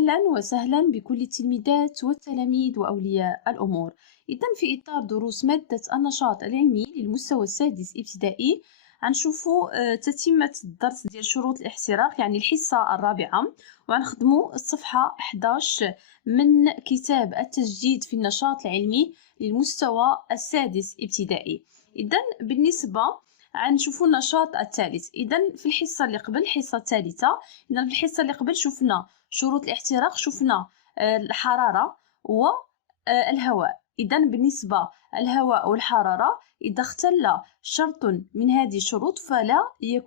أهلا وسهلا بكل التلميذات والتلاميذ وأولياء الأمور. إذن في إطار دروس مادة النشاط العلمي للمستوى السادس ابتدائي غنشوفوا تتمة الدرس ديال شروط الاحتراق، يعني الحصة الرابعة، وغنخدموا الصفحة 11 من كتاب التجديد في النشاط العلمي للمستوى السادس ابتدائي. إذن بالنسبة غنشوفوا النشاط الثالث. إذن في الحصة اللي قبل، الحصة الثالثة، إذن في الحصة اللي قبل شفنا شروط الاحتراق، شفنا الحرارة والهواء. إذن بالنسبة الهواء والحرارة، إذا اختل شرط من هذه الشروط فلا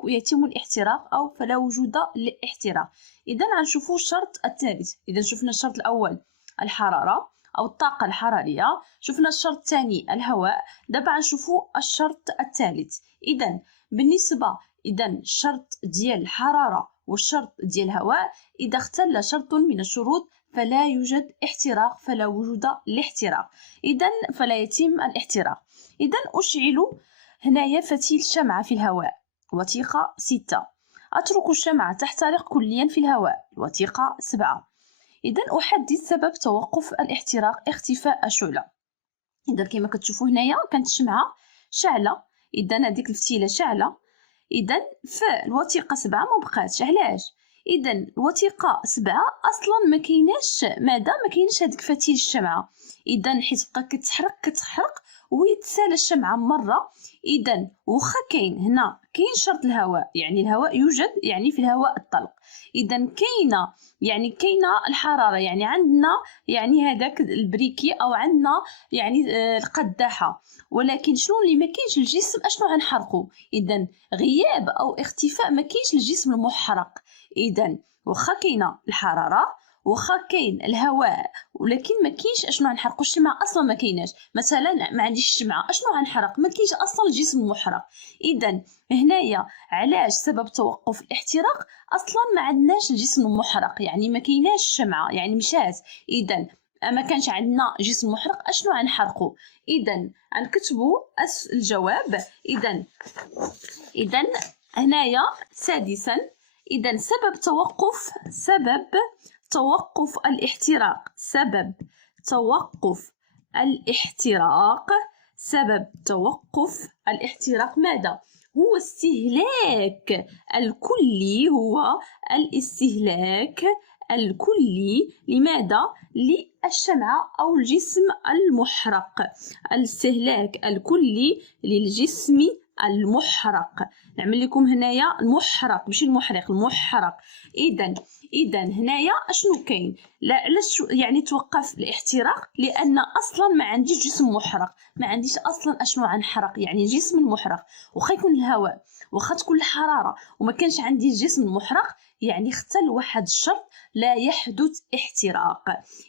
يتم الاحتراق أو فلا وجود للاحتراق. إذن غنشوفوا الشرط الثالث. إذا شفنا الشرط الأول الحرارة أو الطاقة الحرارية، شفنا الشرط الثاني الهواء، دابا غنشوفوا الشرط الثالث. إذن بالنسبة الشرط ديال الحرارة والشرط ديال الهواء، إذا اختل شرط من الشروط فلا يوجد احتراق، فلا وجود لاحتراق، إذن فلا يتم الاحتراق. إذن أشعل هنايا فتيل شمعة في الهواء، وثيقة 6. أترك الشمعة تحترق كليا في الهواء، وثيقة 7. إذن أحدد سبب توقف الاحتراق اختفاء الشعلة. إذن كما كتشوفوا هنايا كانت الشمعة شعلة، إذن هذيك الفتيلة شعلة، إذن فالوثيقة 7 ما بقاتش. علاش؟ إذن الوثيقة 7 أصلا ما كايناش هذيك فتيل الشمعة، إذن حيت بقى كتحرق ويتسالى الشمعة مرة. إذن واخا كاين هنا شرط الهواء، يعني الهواء يوجد، يعني في الهواء الطلق، إذن كاينة الحرارة، يعني عندنا هذاك البريكي أو عندنا القداحة، ولكن شنو اللي ما كاينش الجسم اشنو غنحرقو؟ إذن غياب أو اختفاء ما كاينش الجسم المحرق. إذن واخا كاينة الحرارة، واخا كاين الهواء، ولكن ما كاينش اشنو غنحرقو. الشمعة اصلا ما كايناش، مثلا ما عنديش الشمعة اشنو غنحرق؟ ما كاينش اصلا الجسم المحرق. اذن هنايا علاش سبب توقف الاحتراق؟ اصلا ما عندناش الجسم المحرق، يعني ما كايناش الشمعة، يعني مشات. اذن ما كانش عندنا جسم محرق اشنو غنحرقو؟ اذن غنكتبوا الجواب. اذن هنايا سادسا، إذن سبب توقف الاحتراق، سبب توقف الاحتراق ماذا؟ هو استهلاك الكلي، الاستهلاك الكلي لماذا؟ للشمعة أو الجسم المحرق، الاستهلاك الكلي للجسم المحرق. نعمل لكم هنايا المحرق ماشي المحرق، المحرق. إذن هنايا اشنو كاين؟ لا علاش يعني توقف الاحتراق؟ لأن أصلا ما عنديش جسم محرق، ما عنديش أصلا اشنو غنحرق، يعني جسم المحرق. واخا يكون الهواء، واخا تكون الحرارة، وما كانش عندي الجسم المحرق، يعني اختل واحد الشرط لا يحدث احتراق.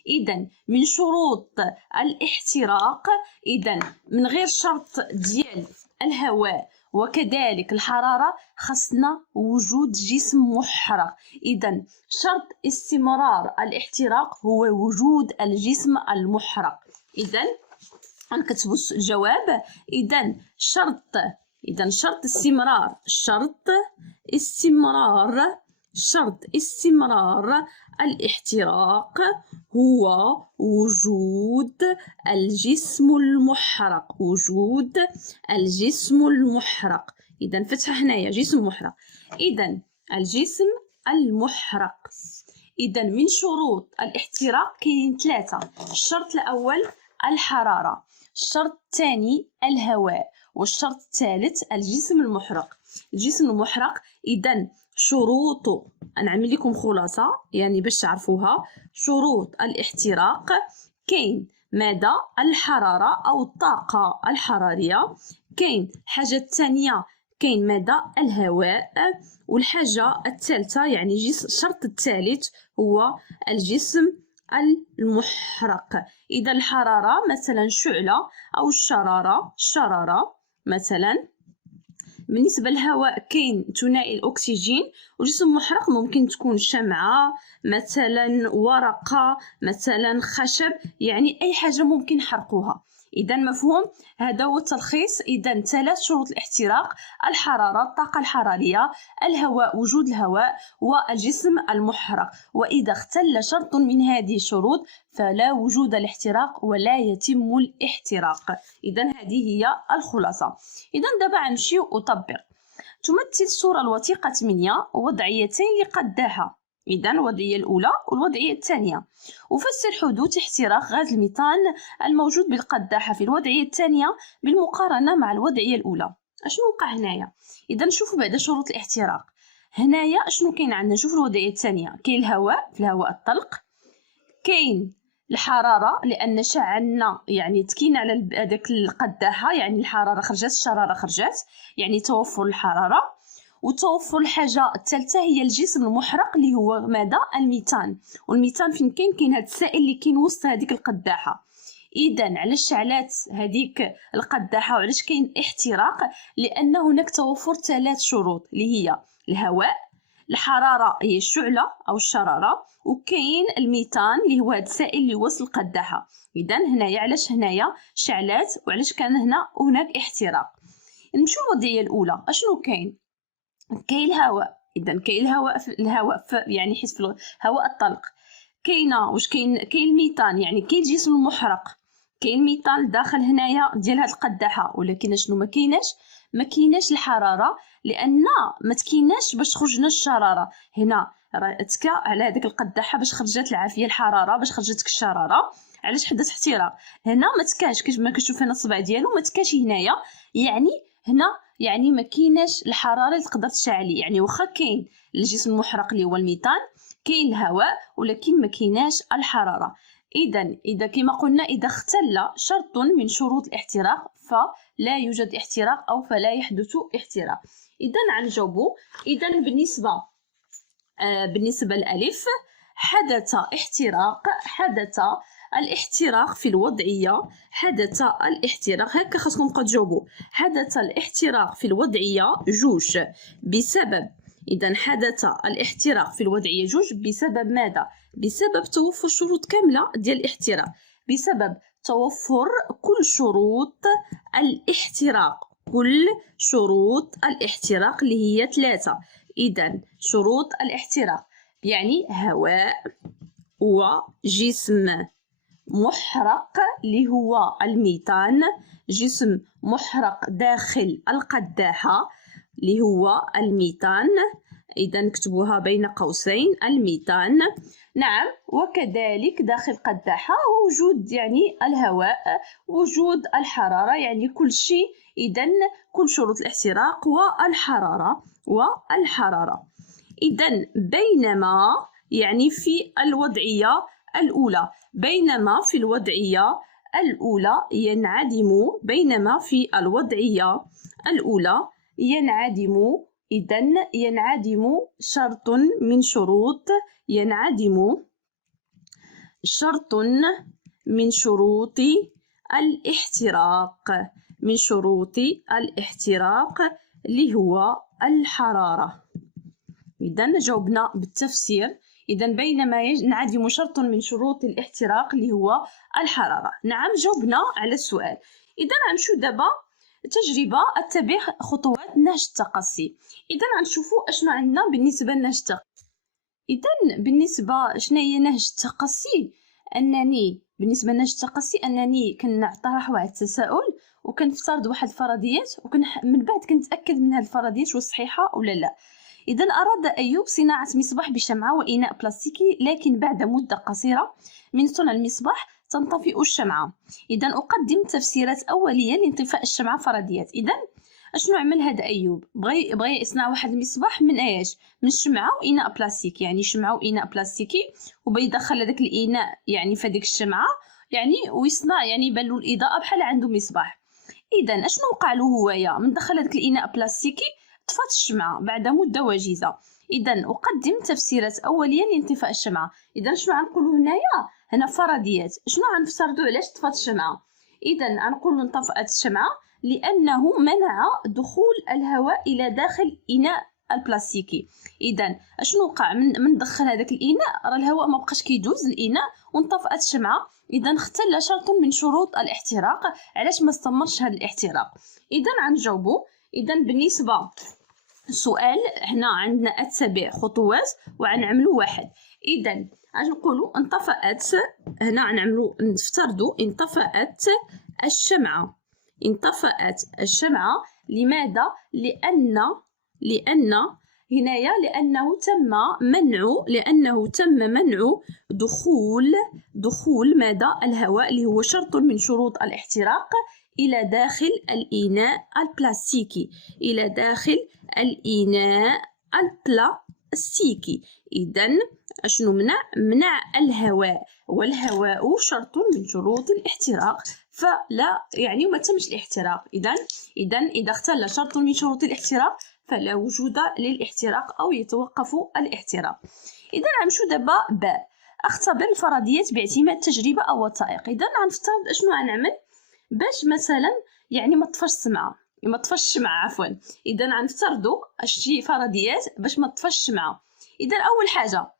إذن من شروط الاحتراق، إذن من غير شرط ديال الهواء وكذلك الحرارة خصنا وجود جسم محرق. إذن شرط استمرار الاحتراق هو وجود الجسم المحرق. إذن غنكتبوا الجواب. إذن شرط استمرار الاحتراق هو وجود الجسم المحرق، إذن فتحة هنايا جسم محرق. إذن الجسم المحرق. إذن من شروط الاحتراق كاين 3. الشرط الأول الحرارة، الشرط الثاني الهواء، والشرط الثالث الجسم المحرق. إذن شروطه نعمل لكم خلاصة يعني باش تعرفوها. شروط الاحتراق كاين ماذا؟ الحرارة أو الطاقة الحرارية، كاين الحاجة الثانية كاين ماذا؟ الهواء، والحاجة الثالثة يعني الشرط الثالث هو الجسم المحرق. إذا الحرارة مثلا شعلة أو الشرارة مثلا. بالنسبة للهواء كاين ثنائي الأكسجين، وجسم محرق ممكن تكون شمعة مثلا، ورقة مثلا، خشب، يعني أي حاجة ممكن نحرقوها. إذا مفهوم؟ هذا هو التلخيص. إذا 3 شروط الاحتراق: الحرارة، الطاقة الحرارية، الهواء، وجود الهواء، والجسم المحرق. وإذا اختل شرط من هذه الشروط فلا وجود الاحتراق ولا يتم الاحتراق. إذا هذه هي الخلاصة. إذا دابا غنمشيو أطبق. تمثل الصورة الوثيقة 8 وضعيتين لقداحة. إذا الوضعية الأولى والوضعية الثانية. وفسر حدوث احتراق غاز الميثان الموجود بالقداحة في الوضعية الثانية بالمقارنة مع الوضعية الأولى. أشنو وقع هنايا؟ إذا نشوفوا بعد شروط الاحتراق. هنايا أشنو كاين عندنا؟ نشوف الوضعية الثانية. كاين الهواء، في الهواء الطلق. كاين الحرارة لأن شعلنا يعني تكين على هذاك القداحة، يعني الحرارة خرجت، الشرارة خرجت، يعني توفر الحرارة. وتوفر الحاجة الثالثة هي الجسم المحرق اللي هو ماذا؟ الميثان. والميثان فين كاين؟ كاين هاد السائل اللي كاين وسط هذيك القداحة. إذا علاش شعلات هذيك القداحة وعلاش كاين احتراق؟ لأن هناك توفر 3 شروط اللي هي الهواء، الحرارة هي الشعلة أو الشرارة، وكاين الميثان اللي هو هذا السائل اللي وسط القداحة. إذا هنايا علاش هنايا شعلات وعلاش كان هناك احتراق. نمشيو للوضعية الأولى. أشنو كاين؟ كاين الهواء. إذا كاين الهواء يعني حيت في الهواء الطلق. كاينه واش كاين الميثان، يعني كاين الجسم المحرق. كاين الميثان داخل هنايا ديال هاد القداحه، ولكن شنو ما كايناش الحراره، لان ما تكيناش باش تخرج لنا الشراره. هنا راه تكا على هذيك القداحه باش خرجت العافيه الحراره، باش خرجت الشراره. علاش حدث احتراق؟ هنا ما تكاش كما كتشوف هنا الصبع ديالو ما تكاش هنايا، يعني هنا يعني ما كايناش الحراره اللي تقدر تشعلي. يعني واخا كاين الجسم المحرق اللي هو الميثان، كاين الهواء، ولكن ما كايناش الحراره. اذا كما قلنا اذا اختل شرط من شروط الاحتراق فلا يوجد احتراق او فلا يحدث احتراق. اذا غنجاوبوا. اذا بالنسبه للالف، حدث الاحتراق في الوضعيه. حدث الاحتراق، هكا خاصكم تبقاو تجاوبوا. حدث الاحتراق في الوضعيه جوج بسبب. إذا حدث الاحتراق في الوضعية جوج بسبب ماذا؟ بسبب توفر شروط كاملة ديال الاحتراق، بسبب توفر كل شروط الاحتراق، كل شروط الاحتراق اللي هي 3. إذا شروط الاحتراق يعني هواء وجسم محرق اللي هو الميثان، جسم محرق داخل القداحة اللي هو الميثان. إذا نكتبوها بين قوسين الميثان. نعم، وكذلك داخل القداحة وجود يعني الهواء، وجود الحرارة، يعني كل شيء. إذا كل شروط الاحتراق والحرارة. إذا بينما يعني في الوضعية الأولى، بينما في الوضعية الأولى ينعدم، بينما في الوضعية الأولى ينعدم. إذن ينعدم شرط من شروط، ينعدم شرط من شروط الاحتراق، من شروط الاحتراق اللي هو الحرارة. إذن جاوبنا بالتفسير. إذا بينما ينعدم شرط من شروط الاحتراق اللي هو الحرارة. نعم، جاوبنا على السؤال. إذا غنمشيو دابا تجربة اتبع خطوات نهج التقصي. إذا غنشوفوا اشنو عندنا بالنسبة لنهج التقصي. إذا بالنسبة شنو هي نهج التقصي؟ بالنسبة لنهج التقصي أنني كنطرح واحد التساؤل وكنفترض واحد الفرضيات، من بعد كنتأكد من هاد الفرضيات واش صحيحة ولا لا. إذا أراد أيوب صناعة مصباح بشمعة وإناء بلاستيكي، لكن بعد مدة قصيرة من صنع المصباح تنطفئ الشمعة. إذا أقدم تفسيرات أولية لانطفاء الشمعة. فرضيات. إذا أشنو عمل هذا أيوب؟ بغى يصنع واحد المصباح من إيش؟ من شمعة وإناء بلاستيكي، يعني شمعة وإناء بلاستيكي، وبغى يدخل هذاك الإناء يعني في هذيك الشمعة، يعني ويصنع يعني يبان له الإضاءة بحال عنده مصباح. إذا أشنو وقع له هويا؟ من دخل هذاك الإناء بلاستيكي طفات الشمعة بعد مدة وجيزة. إذا أقدم تفسيرات أولية لانطفاء الشمعة. إذا شنو غنقولوا هنايا؟ هنا فرضيات. شنو غنفترضوا علاش طفات الشمعة؟ إذا غنقولوا انطفأت الشمعة لأنه منع دخول الهواء إلى داخل إناء البلاستيكي. اذا اشنو وقع من دخل هذاك الاناء؟ راه الهواء ما بقاش كيدوز الاناء وانطفأت الشمعه، اذا اختل شرط من شروط الاحتراق. علاش ما استمرش هذا الاحتراق؟ اذا غنجاوبوا. اذا بالنسبه السؤال هنا عندنا اتبع خطوات وغنعملوا واحد. اذا غنقولوا انطفأت، هنا غنعملوا نفترضوا انطفأت الشمعه. انطفأت الشمعه لماذا؟ لأن هنايا لأنه تم منع دخول ماذا؟ الهواء، اللي هو شرط من شروط الاحتراق، إلى داخل الإناء البلاستيكي. إلى داخل الإناء البلاستيكي. إذن أشنو منع الهواء، والهواء شرط من شروط الاحتراق، فلا يعني ما تمش الاحتراق. إذا اختل شرط من شروط الاحتراق فلا وجود للاحتراق أو يتوقف الاحتراق. إذا غنمشيو دابا باء. اختبر الفرضيات باعتماد تجربة أو وثائق. إذا غنفترض أشنو غنعمل باش مثلا يعني ما طفاش الشمعة عفوا. إذا غنفترضوا شي فرضيات باش ما طفاش الشمعة. إذا أول حاجة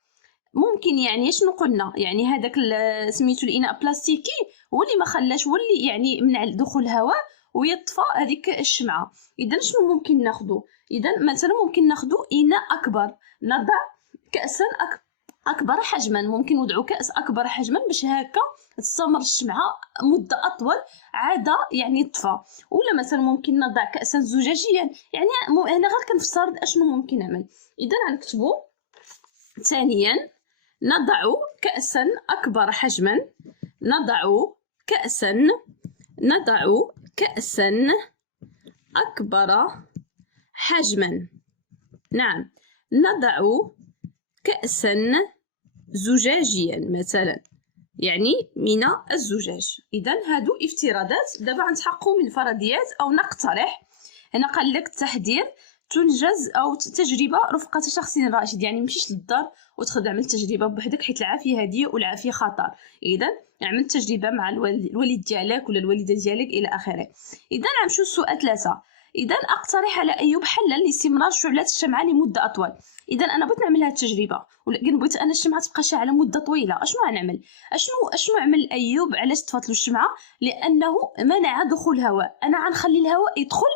ممكن يعني شنو قلنا، يعني هذاك سميتو الإناء بلاستيكي هو اللي ما خلاش، هو اللي يعني منع دخول الهواء ويطفى هذيك الشمعة. إذا شنو ممكن ناخدو؟ إذا مثلا ممكن ناخدو إناء أكبر، نضع كأسا أكبر حجما، ممكن نوضعو كأس أكبر حجما باش هكا تستمر الشمعة مدة أطول عاد يعني طفى. ولا مثلا ممكن نضع كأسا زجاجيا، يعني أنا غير كنفترض أشنو ممكن نعمل. إذا غنكتبو ثانيا نضع كأسا أكبر حجما، نضع كأسا أكبر حجما. نعم، نضع كأسا زجاجيا مثلا، يعني من الزجاج. إذا هادو افتراضات. دابا غنتحققوا من الفرضيات أو نقترح. هنا قال لك التحضير تنجز أو تجربة رفقة شخص راشد، يعني مشيش للدار وتخدم عمل تجربة بوحدك حيت العافية هادية والعافية خطر. إذا عمل تجربة مع الوالد ديالك ولا الوالدة ديالك إلى آخره. إذا غنمشيو للسؤال 3. إذا أقترح على أيوب حلا لاستمرار شعلة الشمعة لمدة أطول. إذا أنا بغيت نعمل هاد التجربة ولكن بغيت أن الشمعة تبقى شاعلة مدة طويلة. أشنو غنعمل؟ أشنو عمل أيوب؟ علاش طفات له الشمعة؟ لأنه منع دخول الهواء. أنا غنخلي الهواء يدخل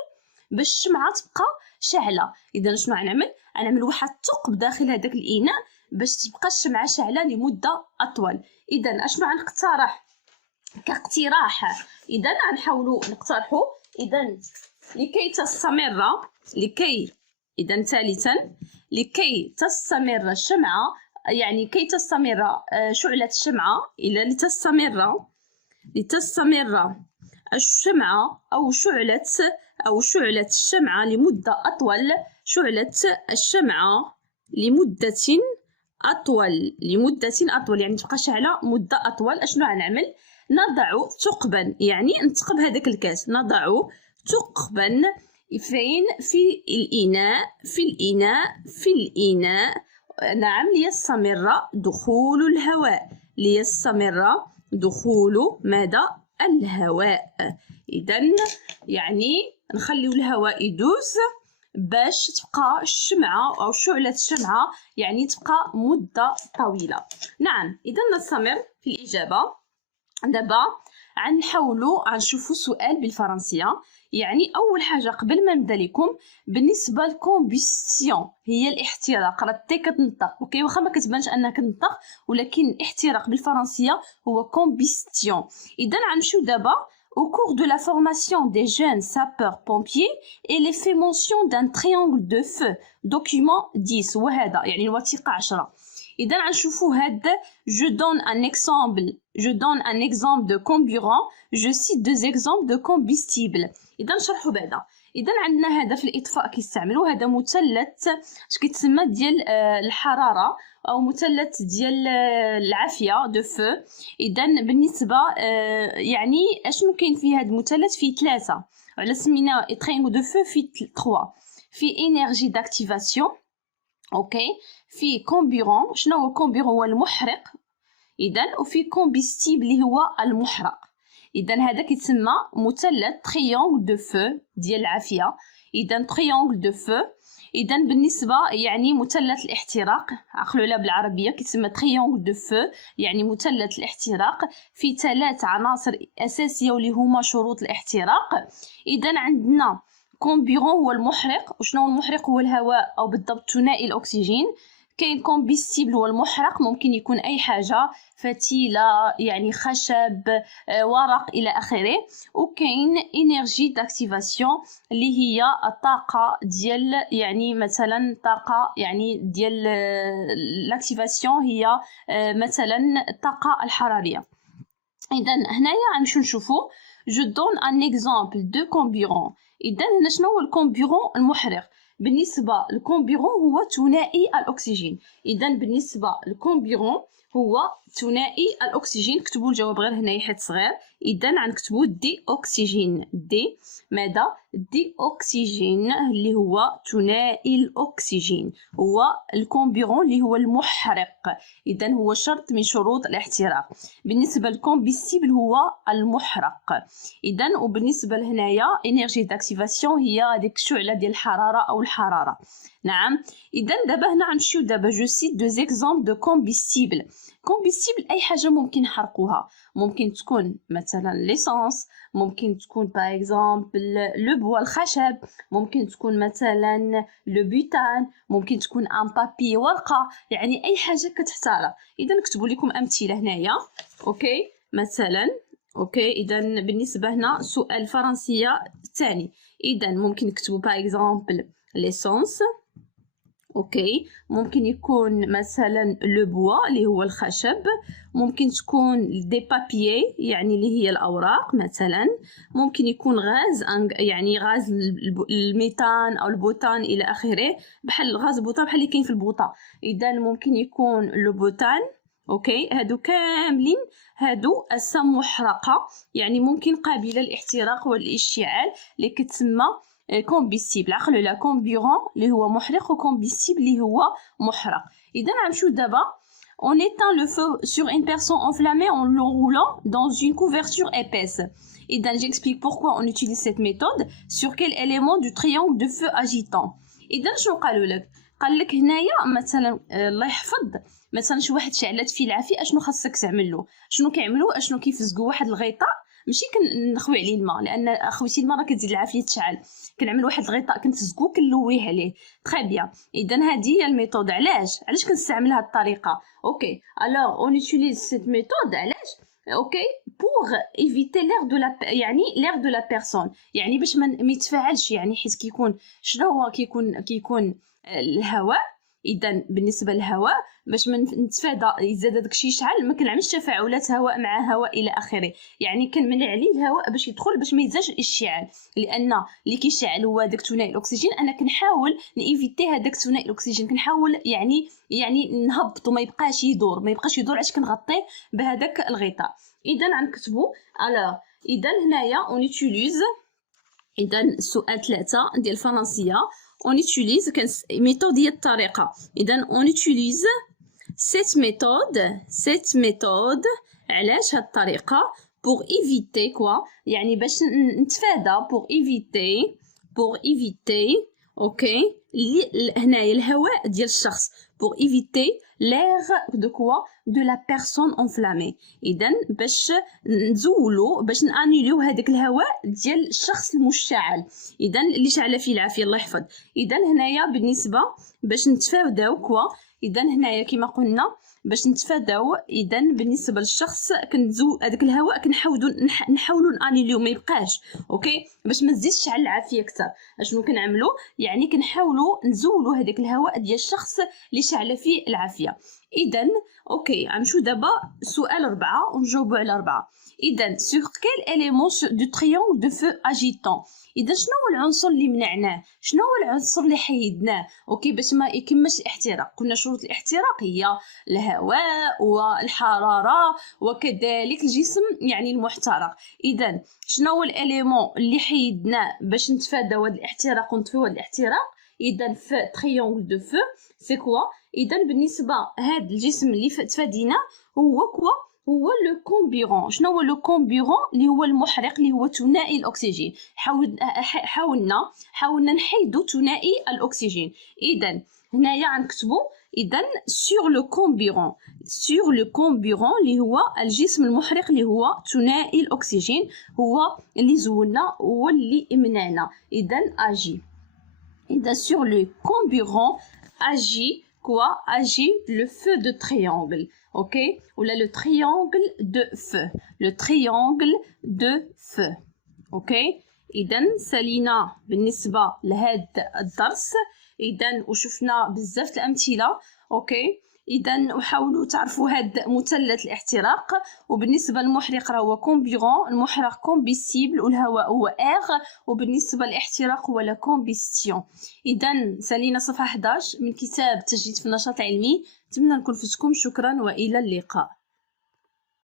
باش الشمعة تبقى شاعلة. إذا شنو غنعمل؟ غنعمل واحد الثقب داخل هذاك الإناء باش تبقى الشمعة شاعلة لمدة أطول. إذا أشنو غنقترح كاقتراح؟ إذا غنحاولوا نقترحوا. إذا ثالثا لكي تستمر الشمعة، يعني كي تستمر شعلة الشمعة، إلى لتستمر الشمعة أو شعلة الشمعة لمدة أطول، شعلة الشمعة لمدة أطول يعني تبقى شاعلة مدة أطول. أشنو غنعمل؟ نضع ثقبا، يعني نثقب هذاك الكاس، نضع ثقبا فين؟ في الإناء. نعم، ليستمر دخول ماذا؟ الهواء. إذا يعني نخليو الهواء يدوز باش تبقى الشمعة أو شعلة الشمعة يعني تبقى مدة طويلة. نعم، إذا نستمر في الإجابة. دابا غنحاولوا غنشوفوا سؤال بالفرنسية. يعني أول حاجة قبل ما نبدا لكم، بالنسبة للكومبيستيون هي الاحتراق، راه تي كتنطق اوكي، واخا ما كتبانش انها كتنطق، ولكن الاحتراق بالفرنسية هو كومبيستيون. إذا غنمشيو دابا au cours de la formation des jeunes sapeurs-pompiers il est fait mention d'un triangle de feu. document 10 وهذا يعني الوثيقة 10. إذا غنشوفوا هاد je donne un exemple de carburant, je cite 2 exemples de combustible. إذا نشرحوا بعدا. إذا عندنا هذا في الإطفاء كيستعملوا هذا مثلث اش كيتسمى ديال الحرارة أو مثلث ديال العافية دو فو. إذا بالنسبة يعني أشنو كاين في هذا المثلث؟ فيه 3 على سمينا تريانغل دو فو، فيه 3. فيه إنرجي داكتيفاسيون اوكي، في كومبيرون. شنو هو كومبيرون؟ هو المحرق. اذا وفي كومبيستيبل اللي هو المحرق. اذا هذا كيتسمى مثلث تريانغل دو فو ديال العافيه. اذا تريانغل دو فو. اذا بالنسبه يعني مثلث الاحتراق، عقلوا لها بالعربيه كيتسمى تريونغل دو فو، يعني مثلث الاحتراق في 3 عناصر اساسيه واللي هما شروط الاحتراق. اذا عندنا كومبيرون هو المحرق، وشنو هو المحرق؟ هو الهواء او بالضبط ثنائي الاكسجين. كاين كومبيستيبل هو المحرق، ممكن يكون اي حاجه، فتيله يعني خشب، ورق الى اخره. وكاين انرجي داكتيفاسيون اللي هي الطاقه ديال يعني مثلا طاقه يعني ديال لاكتيفاسيون هي مثلا الطاقه الحراريه. اذا هنايا غنمشيو نشوفوا جو دون ان اكزامبل دو كومبيرون. اذا هنا شنو هو الكومبيرون المحرق؟ بالنسبه للكومبيرون هو ثنائي الاكسجين. اذا بالنسبه للكومبيرون هو ثنائي الاكسجين. كتبوا الجواب غير هنايا حيت صغير. اذا غنكتبوا دي اوكسجين، دي ماذا؟ دي اوكسجين اللي هو ثنائي الاكسجين، هو الكومبيرون اللي هو المحرق. اذا هو شرط من شروط الاحتراق. بالنسبه للكومبيستيبل هو المحرق. اذا وبالنسبه لهنايا انرجي داكتيفاسيون هي هذيك الشعله ديال الحراره او الحراره. نعم. اذا دابا هنا غنمشيو دابا جو سيت دو زيكزامبل دو كومبيستيبل. كومبيستيبل اي حاجه ممكن نحرقوها، ممكن تكون مثلا ليسانس، ممكن تكون باغ اكزامبل لو بوا الخشب، ممكن تكون مثلا لو بوتان، ممكن تكون ان بابي ورقه، يعني اي حاجه كتحترق. اذا نكتبوا لكم امثله هنايا. اوكي مثلا اوكي. اذا بالنسبه هنا سؤال الفرنسيه الثاني، اذا ممكن نكتبوا باغ اكزامبل ليسانس. اوكي ممكن يكون مثلا لو بوا اللي هو الخشب، ممكن تكون دي بابيي يعني اللي هي الاوراق مثلا، ممكن يكون غاز يعني غاز الميثان او البوتان الى اخره، بحال غاز البوتان بحال اللي كاين في البوطه. اذا ممكن يكون لو بوتان. اوكي هادو كاملين هادو اسم محرقه، يعني ممكن قابله للاحتراق والاشتعال، اللي كتسمى كومبيستيبل. عقلوا لا كومبيرون اللي هو محرق وكومبيستيبل اللي هو محرق. اذا غنمشيو دابا on éteint le feu sur une personne enflammée en l'enroulant dans une couverture épaisse. اذا j'explique pourquoi on utilise cette méthode sur quel élément du triangle de feu agitant. اذا شنو قالوا لك؟ قال لك هنايا مثلا الله يحفظ مثلا شي واحد شعلات فيه العافيه، اشنو خاصك تعمل له؟ شنو كيعملوا؟ اشنو كيفزقوا واحد الغطاء، ماشي كنخوي عليه الماء لان خويتي الماء راه كتزيد العافيه تشعل، كنعمل واحد الغطاء كنفزقو كنلويه عليه. تري بيان. اذا هذه هي الميثود. علاش كنستعمل هذه الطريقه؟ اوكي الوغ اون يوتيليز سيت ميثود. علاش؟ اوكي بور ايفيتي لير دو لا يعني لير دو لا بيرسون، يعني باش ما يتفاعلش، يعني حيت كيكون شنو هو كيكون الهواء. اذا بالنسبه للهواء باش ما نتفادى يزاد داكشي يشعل، ما كنعملش تفاعلات هواء مع هواء الى اخره، يعني كنمنع عليه الهواء باش يدخل باش ما يزادش الاشتعال، لان اللي كيشعل هو داك ثنائي الاكسجين. انا كنحاول نيفيتي هذاك ثنائي الاكسجين، كنحاول يعني نهبط وما يبقاش يدور علاش كنغطيه بهذاك الغطاء. اذا غنكتبوا الوغ. اذا هنايا اون يوتيليز. اذا السؤال 3 ديال الفرنسيه on utilise méthode ديال الطريقه. اذا on utilise cette méthode علاش هاد الطريقه؟ pour éviter quoi، يعني باش نتفادى pour éviter اوكي هنايا الهواء ديال الشخص pour éviter l'air de quoi de la personne enflammée. اذا باش نزولو باش نانيليو هذاك الهواء ديال الشخص المشتعل، اذا اللي شعل فيه العافيه الله يحفظ. اذا هنايا بالنسبه باش نتفاداو كوا، اذا هنايا كما قلنا باش نتفاداو، اذا بالنسبه للشخص كنزو هذاك الهواء نحاولوا نانيليو ما يبقاش. اوكي باش ما تزيدش تشعل العافيه اكثر. اشنو كنعملوا؟ يعني كنحاولوا نزولوا هذاك الهواء ديال الشخص اللي شعل فيه العافيه. اذا اوكي غنمشيو دابا سؤال 4 ونجاوبوا على 4. اذا sur quel élément du triangle de feu agitant. اذا شنو هو العنصر اللي منعناه؟ شنو هو العنصر اللي حيدناه؟ اوكي باش ما يكملش الاحتراق. قلنا شروط الاحتراق هي الهواء والحراره وكذلك الجسم يعني المحترق. اذا شنو هو الاليمون اللي حيدناه باش نتفاداو هذا الاحتراق ونطفيو هذا الاحتراق؟ اذا في تريونغل دو فو سي كوا؟ اذا بالنسبه هذا الجسم اللي تفادينا هو كوا؟ هو لو كومبيرون. شنو هو لو كومبيرون؟ اللي هو المحرق، اللي هو ثنائي الاكسجين. حاولنا نحيدو ثنائي الاكسجين. اذا هنايا غنكتبو اذا سور لو كومبيرون، سور لو كومبيرون اللي هو الجسم المحرق اللي هو ثنائي الاكسجين، هو اللي زولنا، هو اللي امنعنا. اذا اجي، اذا سور لو كومبيرون agit quoi? Agit le feu de triangle. Ok? Ou là le triangle de feu. Le triangle de feu. Ok? إذن سالينا بالنسبة لهذا الدرس. إذن وشفنا بزاف الأمثلة. اوكي؟ إذن وحاولوا تعرفوا هذا مثلث الاحتراق. وبالنسبة للمحرق راه هو كومبيرون، المحرق كومبيسيبل، والهواء هو اير، وبالنسبة للاحتراق هو لا كومبيستيون. إذن سالينا صفحة 11 من كتاب تجديد في النشاط العلمي. نتمنى نكون فدتكم. شكرا وإلى اللقاء.